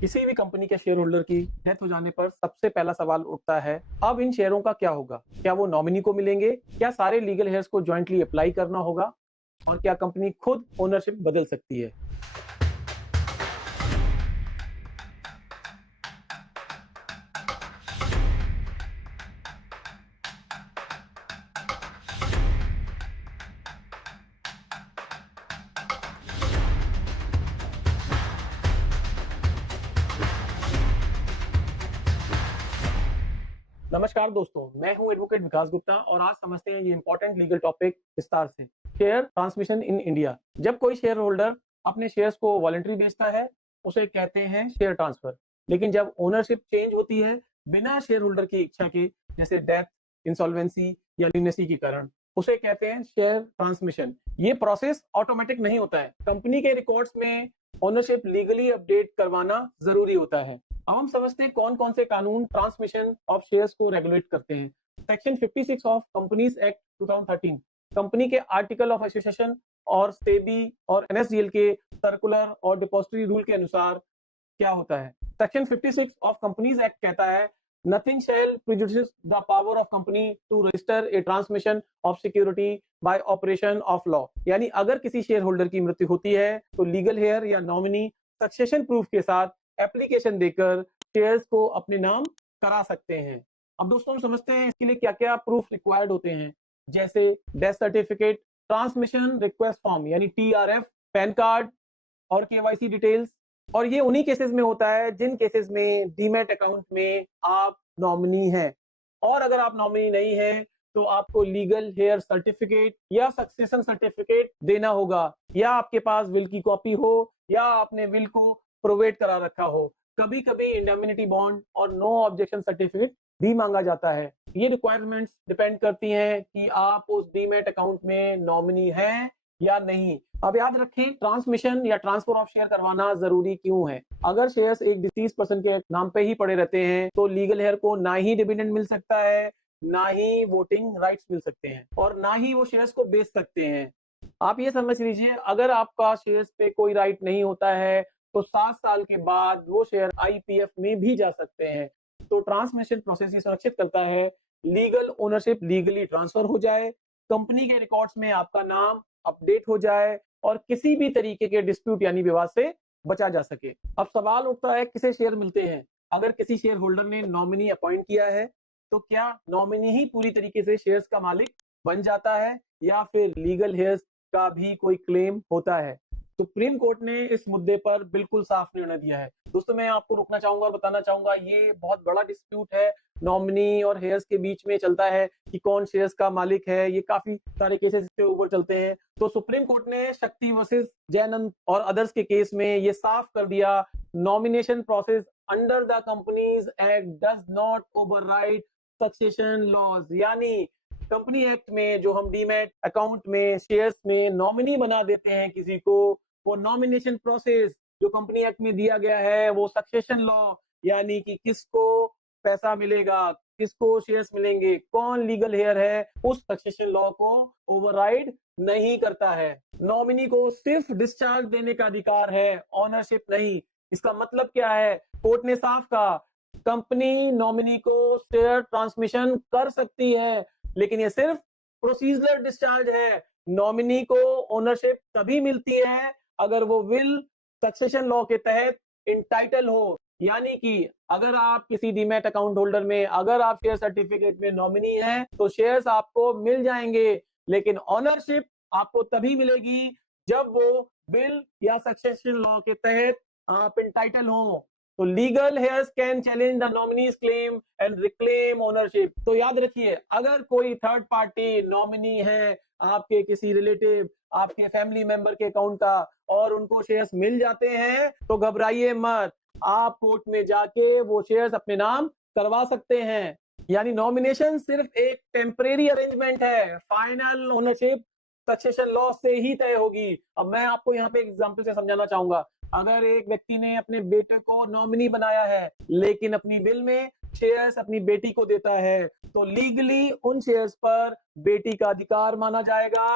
किसी भी कंपनी के शेयर होल्डर की डेथ हो जाने पर सबसे पहला सवाल उठता है, अब इन शेयरों का क्या होगा? क्या वो नॉमिनी को मिलेंगे? क्या सारे लीगल हेयर्स को जॉइंटली अप्लाई करना होगा? और क्या कंपनी खुद ओनरशिप बदल सकती है? नमस्कार दोस्तों, मैं हूं एडवोकेट विकास गुप्ता और आज समझते हैं ये इंपॉर्टेंट लीगल टॉपिक विस्तार से। Share transmission in India. जब कोई शेयर होल्डर अपने शेयर्स को वॉलंटरी बेचता है, उसे कहते हैं शेयर ट्रांसफर। लेकिन जब ओनरशिप चेंज होती है बिना शेयर होल्डर की इच्छा के, जैसे डेथ, इंसॉल्वेंसी या ल्यूनेसी के कारण, उसे कहते हैं शेयर ट्रांसमिशन। ये प्रोसेस ऑटोमेटिक नहीं होता है। कंपनी के रिकॉर्ड्स में ओनरशिप लीगली अपडेट करवाना जरूरी होता है। अब हम समझते हैं कौन कौन से कानून ट्रांसमिशन ऑफ शेयर्स को रेगुलेट करते हैं। Section 56 of companies act 2013 company के आर्टिकल ऑफ एसोसिएशन और सेबी और एनएसडीएल के सर्कुलर और डिपॉजिटरी रूल के अनुसार क्या होता है। सेक्शन 56 ऑफ कंपनीज एक्ट कहता है, nothing shall prejudice the power of company to register a transmission of security by operation of law. यानी अगर किसी शेयर होल्डर की मृत्यु होती है तो लीगल हेयर या नॉमिनी सक्सेशन प्रूफ के साथ एप्लीकेशन देकर शेयर्स को अपने नाम करा सकते हैं। अब दोस्तों हम समझते हैं इसके लिए क्या क्या प्रूफ रिक्वायर्ड होते हैं, जैसे death certificate, transmission request form यानी टीआरएफ, पैन कार्ड और केवाईसी डिटेल्स। और ये उन्हीं केसेस में होता है जिन केसेस में डीमैट अकाउंट में आप नॉमिनी हैं। और अगर आप नॉमिनी नहीं हैं तो आपको लीगल हेयर सर्टिफिकेट या सक्सेशन सर्टिफिकेट देना होगा, या आपके पास विल की कॉपी हो या आपने विल को प्रोवाइड करा रखा हो। कभी कभी इंडेमनिटी बॉन्ड और नो ऑब्जेक्शन सर्टिफिकेट भी मांगा जाता है। ये रिक्वायरमेंट्स डिपेंड करती हैं कि आप उस डीमैट अकाउंट में नॉमिनी हैं या नहीं। अब याद रखें, ट्रांसमिशन या ट्रांसफर ऑफ शेयर करवाना जरूरी क्यों है। अगर शेयर्स एक डिसीज पर्सन के नाम पे ही पड़े रहते हैं तो लीगल हेयर को ना ही डिविडेंड मिल सकता है, ना ही वोटिंग राइट्स मिल सकते हैं और ना ही वो शेयर्स को बेच सकते हैं। आप ये समझ लीजिए, अगर आपका शेयर्स पे कोई राइट नहीं होता है तो 7 साल के बाद वो शेयर आईपीएफ में भी जा सकते हैं। तो ट्रांसमिशन प्रोसेस ये सुनिश्चित करता है लीगल ओनरशिप लीगली ट्रांसफर हो जाए, कंपनी के रिकॉर्ड्स में आपका नाम अपडेट हो जाए और किसी भी तरीके के डिस्प्यूट यानी विवाद से बचा जा सके। अब सवाल उठता है किसे शेयर मिलते हैं। अगर किसी शेयर होल्डर ने नॉमिनी अपॉइंट किया है तो क्या नॉमिनी ही पूरी तरीके से शेयर्स का मालिक बन जाता है या फिर लीगल हेयर्स का भी कोई क्लेम होता है। सुप्रीम कोर्ट ने इस मुद्दे पर बिल्कुल साफ निर्णय दिया है। दोस्तों मैं आपको रोकना चाहूंगा और बताना चाहूंगा ये बहुत बड़ा डिस्प्यूट है, नॉमिनी और हेयर्स के बीच में चलता है कि कौन शेयर्स का मालिक है। ये काफी सारे केसेस इसके ऊपर चलते हैं। तो सुप्रीम कोर्ट ने शक्ति वर्सेस जैनंद और अदर्स के केस में ये साफ कर दिया, nomination process under the companies act does not override succession laws. यानी कंपनी एक्ट में जो हम डीमैट अकाउंट में शेयर्स में नॉमिनी बना देते हैं किसी को, वो नॉमिनेशन प्रोसेस जो कंपनी एक्ट में दिया गया है वो सक्सेशन लॉ यानी कि किसको पैसा मिलेगा, किसको शेयर्स मिलेंगे, कौन लीगल हेयर है, उस सक्सेशन लॉ को ओवरराइड नहीं करता है। नॉमिनी को सिर्फ डिस्चार्ज देने का अधिकार है, ऑनरशिप नहीं। इसका मतलब क्या है, कोर्ट ने साफ कहा कंपनी नॉमिनी को शेयर ट्रांसमिशन कर सकती है, लेकिन ये सिर्फ प्रोसीजरल डिस्चार्ज है। नॉमिनी को ओनरशिप तभी मिलती है अगर वो विल सक्सेशन लॉ के तहत इंटाइटल हो। यानी कि अगर आप किसी डीमैट अकाउंट होल्डर में अगर आप शेयर सर्टिफिकेट में नॉमिनी हैं तो शेयर्स आपको मिल जाएंगे, लेकिन ओनरशिप आपको तभी मिलेगी जब वो विल या सक्सेशन लॉ के तहत आप इंटाइटल हो। तो legal hairs can challenge the nominees claim and reclaim ownership. तो याद रखिए, अगर कोई थर्ड पार्टी नॉमिनी है आपके किसी रिलेटिव, आपके फैमिली मेंबर के अकाउंट का, और उनको शेयर्स मिल जाते हैं तो घबराइए मत, आप कोर्ट में जाके वो शेयर्स अपने नाम करवा सकते हैं। यानी नॉमिनेशन सिर्फ एक टेम्परेरी अरेंजमेंट है, फाइनल ओनरशिप सक्सेशन लॉ से ही तय होगी। अब मैं आपको यहाँ पे एग्जांपल से समझाना चाहूंगा। अगर एक व्यक्ति ने अपने बेटे को नॉमिनी बनाया है लेकिन अपनी विल में शेयर्स अपनी बेटी को देता है, तो लीगली उन शेयर्स पर बेटी का अधिकार माना जाएगा,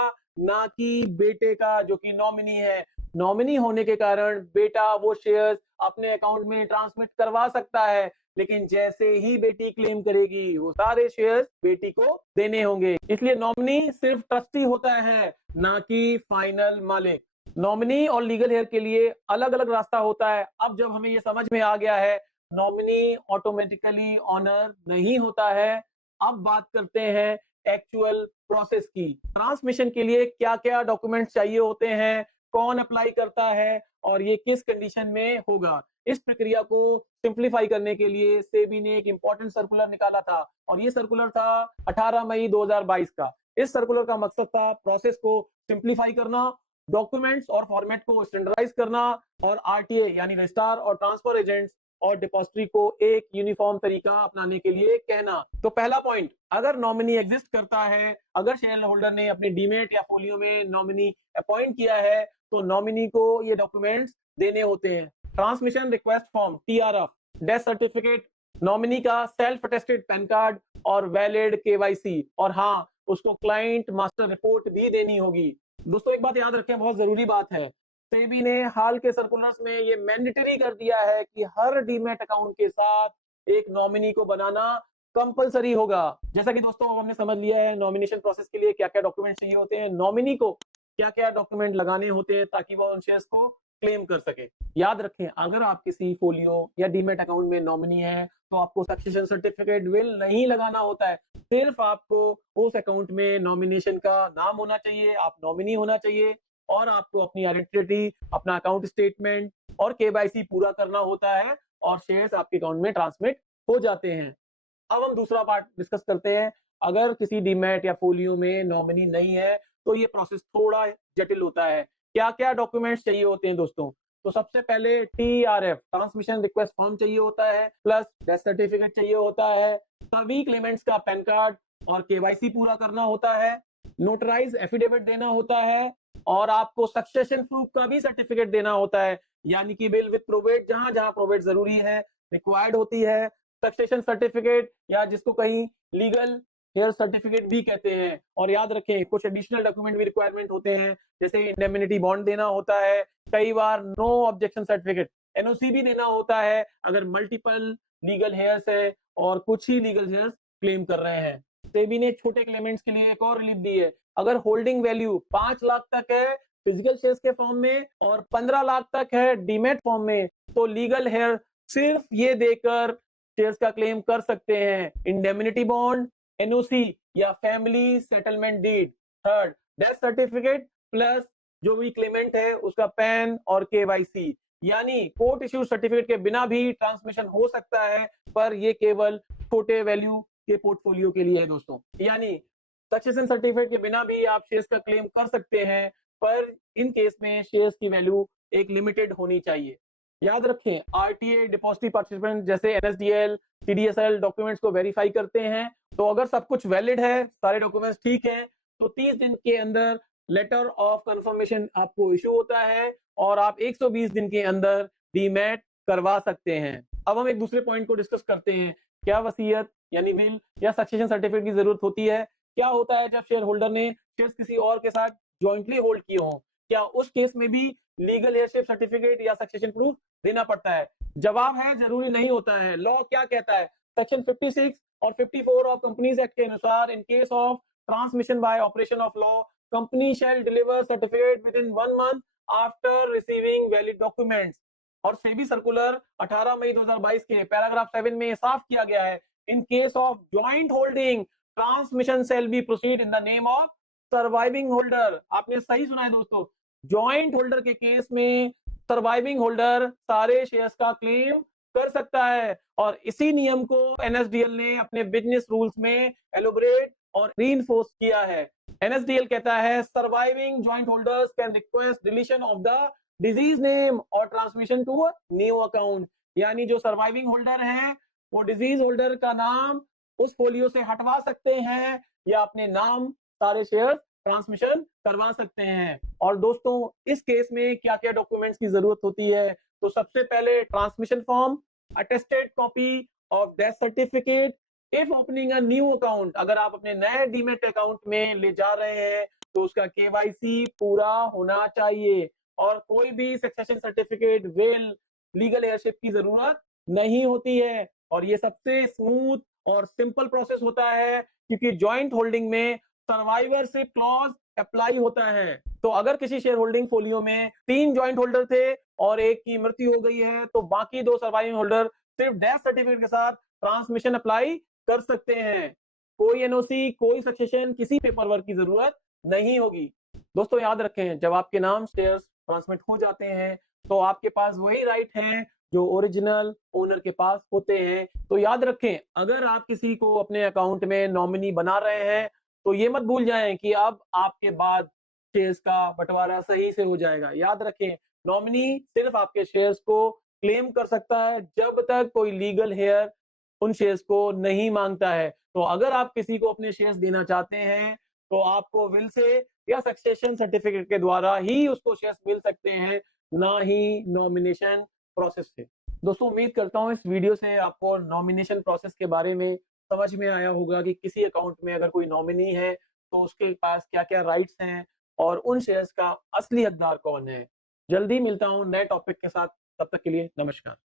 ना कि बेटे का जो कि नॉमिनी है। नॉमिनी होने के कारण बेटा वो शेयर्स अपने अकाउंट में ट्रांसमिट करवा सकता है, लेकिन जैसे ही बेटी क्लेम करेगी वो सारे शेयर्स बेटी को देने होंगे। इसलिए नॉमिनी सिर्फ ट्रस्टी होता है, ना कि फाइनल मालिक। नॉमिनी और लीगल हेयर के लिए अलग अलग रास्ता होता है। अब जब हमें ये समझ में आ गया है नॉमिनी ऑटोमेटिकली ऑनर नहीं होता है, अब बात करते हैं एक्चुअल प्रोसेस की। ट्रांसमिशन के लिए क्या क्या डॉक्यूमेंट्स चाहिए होते हैं, कौन अप्लाई करता है और ये किस कंडीशन में होगा। इस प्रक्रिया को सिंप्लीफाई करने के लिए सेबी ने एक इंपॉर्टेंट सर्कुलर निकाला था और ये सर्कुलर था 18 मई 2022 का। इस सर्कुलर का मकसद था प्रोसेस को सिंप्लीफाई करना, डॉक्यूमेंट्स और फॉर्मेट को स्टैंडर्डाइज करना और आरटीए यानी रजिस्ट्रार और ट्रांसफर एजेंट्स और डिपॉजिटरी को एक यूनिफॉर्म तरीका अपनाने के लिए कहना। तो पहला पॉइंट, अगर नॉमिनी एग्जिस्ट करता है, अगर शेयर होल्डर ने अपने डीमेट या फोलियो में नॉमिनी अपॉइंट किया है, तो नॉमिनी को ये डॉक्यूमेंट्स देने होते हैं। Transmission request form TRF, death certificate, nominee का सेल्फ अटेस्टेड पैन कार्ड और वैलिड केवाईसी, और हाँ, उसको क्लाइंट मास्टर रिपोर्ट भी देनी होगी। दोस्तों एक बात याद रखें, बहुत जरूरी बात है, सेबी ने हाल के सर्कुलर्स में ये मैंडेटरी कर दिया है कि हर डीमैट अकाउंट के साथ एक नॉमिनी को बनाना कंपलसरी होगा। जैसा कि दोस्तों हमने समझ लिया है नॉमिनेशन प्रोसेस के लिए क्या क्या डॉक्यूमेंट चाहिए होते हैं, नॉमिनी को क्या क्या डॉक्यूमेंट लगाने होते हैं ताकि वो उन शेयर्स को क्लेम कर सके। याद रखें, अगर आप किसी फोलियो या डीमैट अकाउंट में नॉमिनी है तो आपको सक्सेशन सर्टिफिकेट विल नहीं लगाना होता है, सिर्फ आपको उस अकाउंट में नॉमिनेशन का नाम होना चाहिए, आप नॉमिनी होना चाहिए और आपको अपनी आइडेंटिटी, अपना अकाउंट स्टेटमेंट और केवाईसी पूरा करना होता है और शेयर्स आपके अकाउंट में ट्रांसमिट हो जाते हैं। अब हम दूसरा पार्ट डिस्कस करते हैं। अगर किसी डीमैट या फोलियो में नॉमिनी नहीं है तो ये प्रोसेस थोड़ा जटिल होता है। क्या क्या डॉक्यूमेंट्स चाहिए होते हैं दोस्तों? तो सबसे पहले टीआरएफ, ट्रांसमिशन रिक्वेस्ट फॉर्म चाहिए होता है, प्लस डेथ सर्टिफिकेट चाहिए होता है, सभी क्लेमेंट्स का पैन कार्ड और केवाईसी पूरा करना होता है, नोटराइज एफिडेविट देना होता है और आपको सक्सेशन प्रूफ का भी सर्टिफिकेट देना होता है, यानी कि बिल विद प्रोवेट, जहां जहां प्रोवेट जरूरी है, रिक्वायर्ड होती है। सक्सेशन सर्टिफिकेट या जिसको कहीं लीगल हेयर सर्टिफिकेट भी कहते हैं। और याद रखें कुछ एडिशनल डॉक्यूमेंट भी रिक्वायरमेंट होते हैं, जैसे इंडेमनिटी बॉन्ड देना होता है, कई बार नो ऑब्जेक्शन सर्टिफिकेट एनओसी भी देना होता है अगर मल्टीपल लीगल हेयर्स है और कुछ ही लीगल हेयर्स क्लेम कर रहे हैं। सेबी ने छोटे क्लेमेंट्स के लिए एक और रिलीफ दी है, अगर होल्डिंग वैल्यू 5 लाख तक है फिजिकल शेयर्स के फॉर्म में और 15 लाख तक है डीमैट फॉर्म में, तो लीगल हेयर सिर्फ ये देकर शेयर्स का क्लेम कर सकते हैं, इंडेमनिटी बॉन्ड, एनओसी या family settlement deed. Third, death certificate plus जो भी क्लेमेंट है उसका पैन और केवाईसी, यानी कोर्ट इश्यू सर्टिफिकेट के बिना भी ट्रांसमिशन हो सकता है, पर ये केवल छोटे वैल्यू के पोर्टफोलियो के लिए है दोस्तों। यानी सक्सेशन सर्टिफिकेट के बिना भी आप शेयर्स का क्लेम कर सकते हैं, पर इन केस में शेयर्स की वैल्यू एक लिमिटेड होनी चाहिए। याद रखें, आरटीए डिपॉजिटरी पार्टिसिपेंट जैसे एनएसडीएल, टीडीएसएल डॉक्यूमेंट्स को वेरीफाई करते हैं, तो अगर सब कुछ वैलिड है, सारे डॉक्यूमेंट्स ठीक हैं, तो 30 दिन के अंदर लेटर ऑफ कंफर्मेशन आपको इशू होता है और आप 120 दिन के अंदर डीमैट करवा सकते हैं। अब हम एक दूसरे पॉइंट को डिस्कस करते हैं, क्या वसीयत यानी विल या सक्सेशन सर्टिफिकेट की जरूरत होती है? क्या होता है जब शेयर होल्डर ने शेयर्स किसी और के साथ ज्वाइंटली होल्ड किए हों, क्या उस केस में भी लीगल हेयरशिप सर्टिफिकेट या सक्सेशन प्रूफ देना पड़ता है? जवाब है जरूरी नहीं होता है। लॉ क्या कहता है? सेक्शन 56 और 54 ऑफ कंपनीज एक्ट के अनुसार in case of transmission bye operation of law company shall deliver certificate with in 1 month after receiving valid documents. और सेबी सर्कुलर 18 मई 2022 के पैराग्राफ 7 में ये साफ किया गया है, in case of joint holding transmission shall be proceed in the name of surviving holder. आपने सही सुना है दोस्तों, ज्वाइंट होल्डर के केस में सर्वाइविंग होल्डर सारे शेयर्स का क्लेम कर सकता है और इसी नियम को एनएसडीएल ने अपने बिजनेस रूल्स में एलोबरेट और रीइंफोर्स किया है। एनएसडीएल कहता है surviving joint holders can request deletion of the deceased name और transmission to a new account, यानी जो सर्वाइविंग होल्डर हैं वो डिजीज होल्डर का नाम उस फोलियो से हटवा सकते हैं या अपने नाम सारे शेयर ट्रांसमिशन करवा सकते हैं। और दोस्तों इस केस में क्या क्या डॉक्यूमेंट्स की जरूरत होती है? तो सबसे पहले transmission form, attested copy of death certificate if opening a new account, अगर आप अपने नए डीमेट अकाउंट में ले जा रहे हैं तो उसका केवाईसी पूरा होना चाहिए और कोई भी सक्सेशन सर्टिफिकेट, विल, लीगल हेयरशिप की जरूरत नहीं होती है और ये सबसे स्मूथ और सिंपल प्रोसेस होता है क्योंकि ज्वाइंट होल्डिंग में सर्वाइवरशिप क्लॉज अप्लाई होता है। तो अगर किसी शेयर होल्डिंग फोलियो में 3 ज्वाइंट होल्डर थे और एक की मृत्यु हो गई है तो बाकी 2 सर्वाइविंग होल्डर सिर्फ डेथ सर्टिफिकेट के साथ ट्रांसमिशन अप्लाई कर सकते हैं। कोई एनओसी, कोई सक्सेशन, किसी पेपर वर्क की जरूरत नहीं होगी। दोस्तों याद रखें, जब आपके नाम शेयर्स ट्रांसमिट हो जाते हैं तो आपके पास वही राइट हैं जो ओरिजिनल ओनर के पास होते हैं। तो याद रखें, अगर आप किसी को अपने अकाउंट में नॉमिनी बना रहे हैं तो ये मत भूल जाएं कि अब आपके बाद शेयर्स का बंटवारा सही से हो जाएगा। याद रखें, नॉमिनी सिर्फ आपके शेयर्स को क्लेम कर सकता है जब तक कोई लीगल हेयर उन शेयर्स को नहीं मांगता है। तो अगर आप किसी को अपने शेयर्स देना चाहते हैं तो आपको विल से या सक्सेशन सर्टिफिकेट के द्वारा ही उसको शेयर्स मिल सकते हैं, ना ही नॉमिनेशन प्रोसेस से। दोस्तों उम्मीद करता हूँ इस वीडियो से आपको नॉमिनेशन प्रोसेस के बारे में समझ में आया होगा कि किसी अकाउंट में अगर कोई नॉमिनी है तो उसके पास क्या क्या राइट्स हैं और उन शेयर्स का असली हकदार कौन है। जल्दी मिलता हूँ नए टॉपिक के साथ, तब तक के लिए नमस्कार।